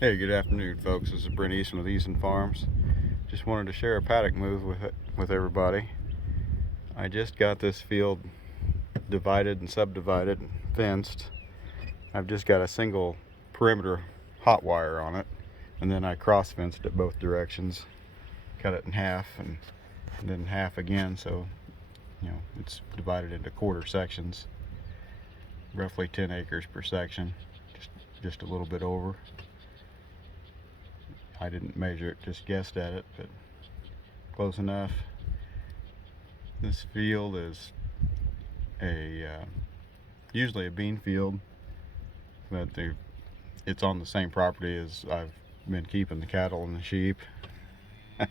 Hey, good afternoon, folks. This is Brent Easton with Easton Farms. Just wanted to share a paddock move with everybody. I just got this field divided and subdivided and fenced. I've just got a single perimeter hot wire on it, and then I cross fenced it both directions, cut it in half and then half again, so it's divided into quarter sections, roughly 10 acres per section, just a little bit over. I didn't measure it, just guessed at it, but close enough. This field is usually a bean field, but it's on the same property as I've been keeping the cattle and the sheep. I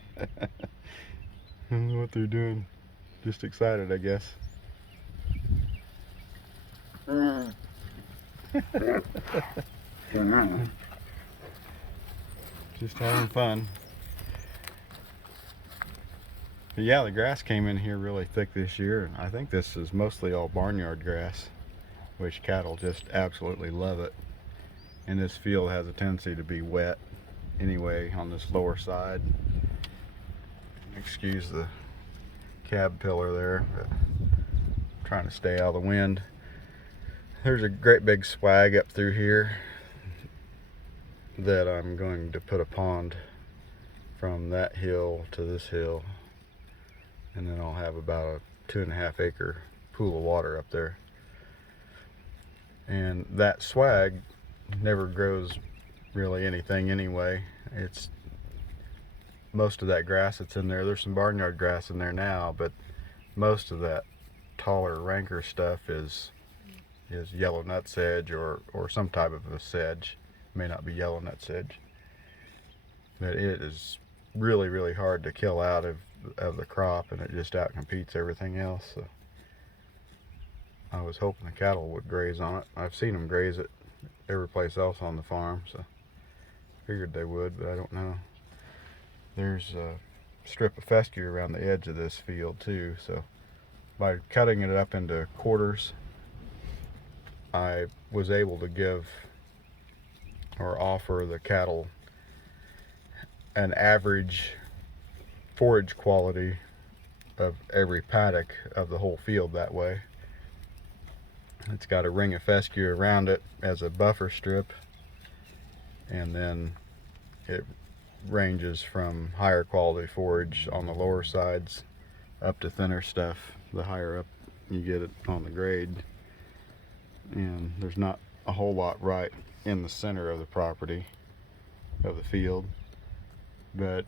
don't know what they're doing. Just excited, I guess. Just having fun. But yeah, the grass came in here really thick this year. I think this is mostly all barnyard grass, which cattle just absolutely love it. And this field has a tendency to be wet anyway on this lower side. Excuse the cab pillar there, but I'm trying to stay out of the wind. There's a great big swag up through here that I'm going to put a pond from that hill to this hill, and then I'll have about a 2.5 acre pool of water up there. And that swag never grows really anything anyway. It's most of that grass that's in there. There's some barnyard grass in there now, but most of that taller, ranker stuff is yellow nut sedge or some type of a sedge. It may not be yellow nut sedge, but it is really hard to kill out of the crop, and it just outcompetes everything else. So I was hoping the cattle would graze on it. I've seen them graze it every place else on the farm, so figured they would, but I don't know. There's a strip of fescue around the edge of this field too, so by cutting it up into quarters, I was able to give or offer the cattle an average forage quality of every paddock of the whole field that way. It's got a ring of fescue around it as a buffer strip, and then it ranges from higher quality forage on the lower sides up to thinner stuff the higher up you get it on the grade. And there's not a whole lot right in the center of the property of the field, but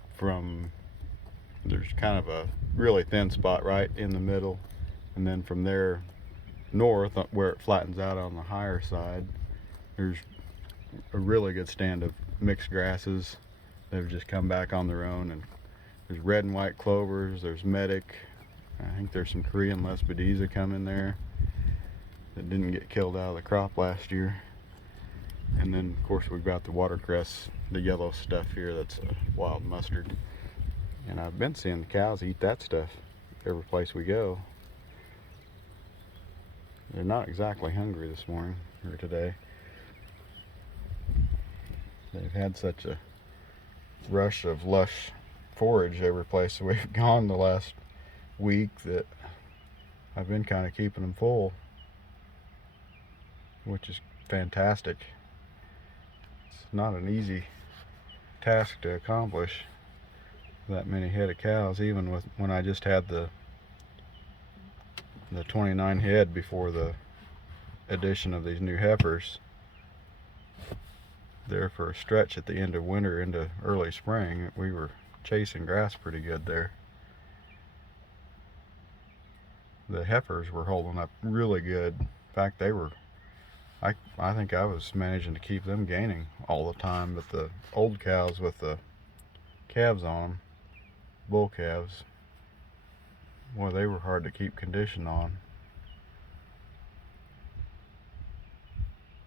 there's kind of a really thin spot right in the middle, and then from there north where it flattens out on the higher side, there's a really good stand of mixed grasses that have just come back on their own, and there's red and white clovers, there's medic, I think there's some Korean lespedeza come in there that didn't get killed out of the crop last year. And then of course we've got the watercress, the yellow stuff here that's a wild mustard, and I've been seeing the cows eat that stuff every place we go. They're not exactly hungry this morning or today. They've had such a rush of lush forage every place we've gone the last week that I've been kind of keeping them full, which is fantastic. It's not an easy task to accomplish that many head of cows, even when I just had the 29 head before the addition of these new heifers. There for a stretch at the end of winter into early spring, we were chasing grass pretty good there. The heifers were holding up really good. In fact, I think I was managing to keep them gaining all the time, but the old cows with the calves on them, bull calves, boy, they were hard to keep condition on,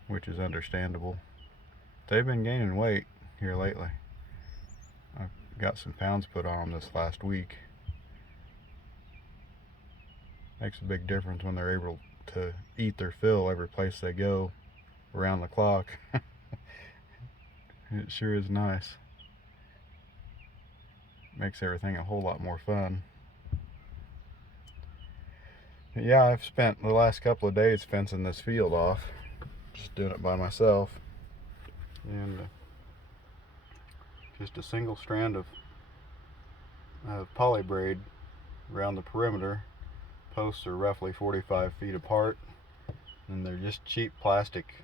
which is understandable. They've been gaining weight here lately. I've got some pounds put on them this last week. Makes a big difference when they're able to eat their fill every place they go around the clock. It sure is nice. Makes everything a whole lot more fun. But yeah, I've spent the last couple of days fencing this field off, just doing it by myself, and just a single strand of poly braid around the perimeter. Posts are roughly 45 feet apart, and they're just cheap plastic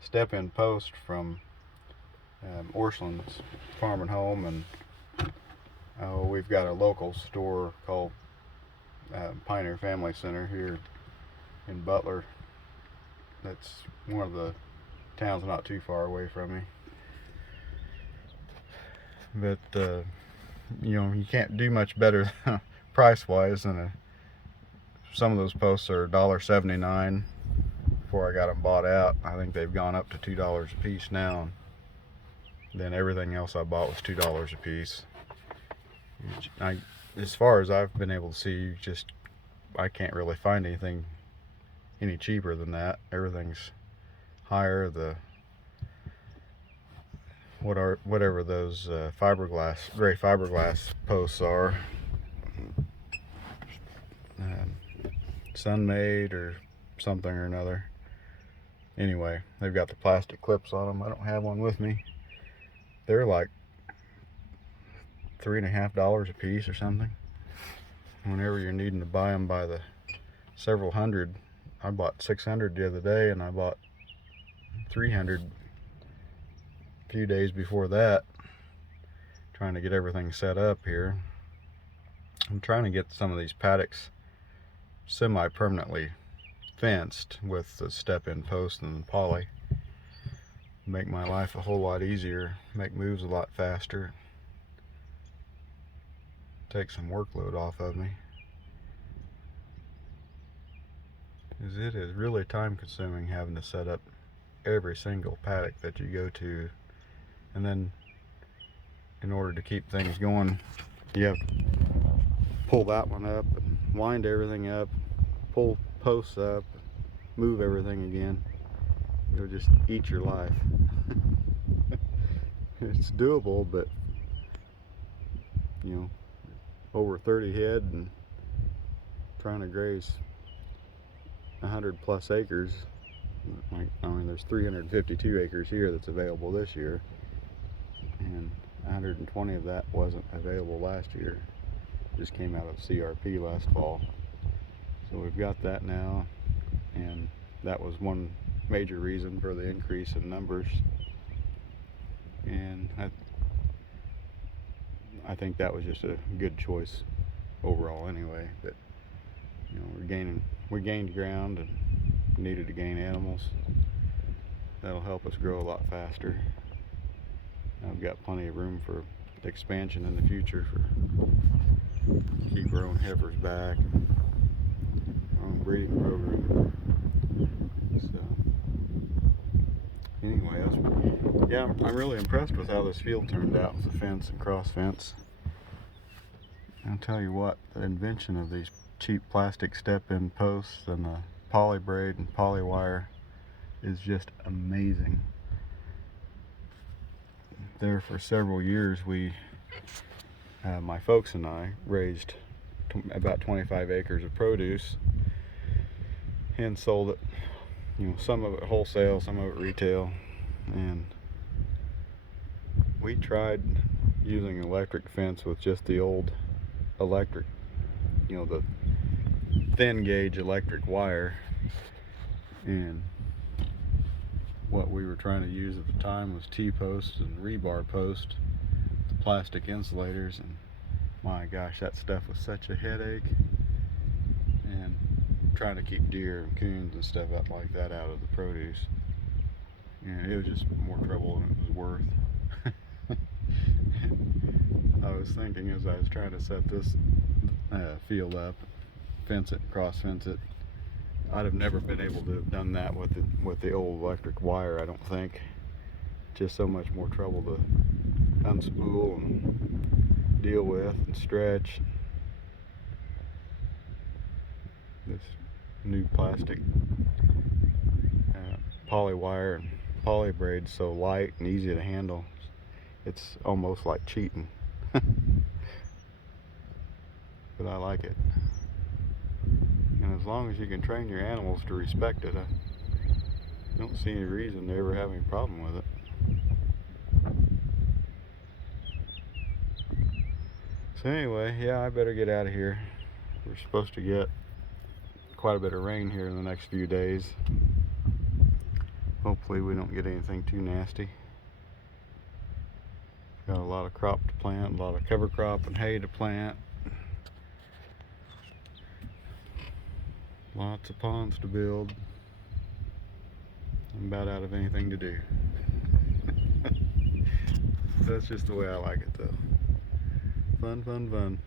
step-in posts from Orscheln's Farm and Home, and we've got a local store called Pioneer Family Center here in Butler. That's one of the towns not too far away from me. But you know, you can't do much better price-wise than some of those posts are $1.79 before I got them bought out. I think they've gone up to $2 a piece now. Then everything else I bought was $2 a piece. As far as I've been able to see, I can't really find anything any cheaper than that. Everything's higher. Whatever those gray fiberglass posts are, Sunmade or something or another. Anyway, they've got the plastic clips on them. I don't have one with me. They're like $3.50 a piece or something. Whenever you're needing to buy them by the several hundred, I bought 600 the other day, and I bought 300 a few days before that, trying to get everything set up here. I'm trying to get some of these paddocks semi-permanently fenced with the step-in post and the poly. Make my life a whole lot easier, make moves a lot faster, take some workload off of me. Because it is really time consuming having to set up every single paddock that you go to, and then in order to keep things going, you have to pull that one up and wind everything up, pull posts up, move everything again. It'll just eat your life. It's doable, but you know, over 30 head and trying to graze 100 plus acres. I mean, there's 352 acres here that's available this year, and 120 of that wasn't available last year. Just came out of CRP last fall. So we've got that now, and that was one major reason for the increase in numbers. And I think that was just a good choice overall anyway. But you know, we gained ground and needed to gain animals. That'll help us grow a lot faster. I've got plenty of room for expansion in the future, for keep our own heifers back, our own breeding program. So anyway, yeah, I'm really impressed with how this field turned out with the fence and cross fence. I'll tell you what, the invention of these cheap plastic step-in posts and the poly braid and poly wire is just amazing. There for several years, my folks and I raised about 25 acres of produce and sold it, you know, some of it wholesale, some of it retail. And we tried using electric fence with just the old electric, you know, the thin gauge electric wire, and what we were trying to use at the time was T-posts and rebar posts, the plastic insulators, and my gosh, that stuff was such a headache. And trying to keep deer and coons and stuff out like that out of the produce, and it was just more trouble than it was worth. I was thinking, as I was trying to set this field up, fence it, cross fence it, I'd have never been able to have done that with the old electric wire, I don't think. Just so much more trouble to unspool and deal with and stretch. This new plastic poly wire and poly braid so light and easy to handle. It's almost like cheating. But I like it. And as long as you can train your animals to respect it, I don't see any reason to ever have any problem with it. So anyway, yeah, I better get out of here. We're supposed to get quite a bit of rain here in the next few days. Hopefully we don't get anything too nasty. Got a lot of crop to plant, a lot of cover crop and hay to plant. Lots of ponds to build. I'm about out of anything to do. That's just the way I like it though. Fun, fun, fun.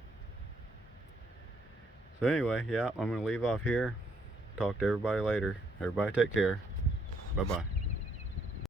So anyway, yeah, I'm going to leave off here. Talk to everybody later. Everybody take care. Bye-bye.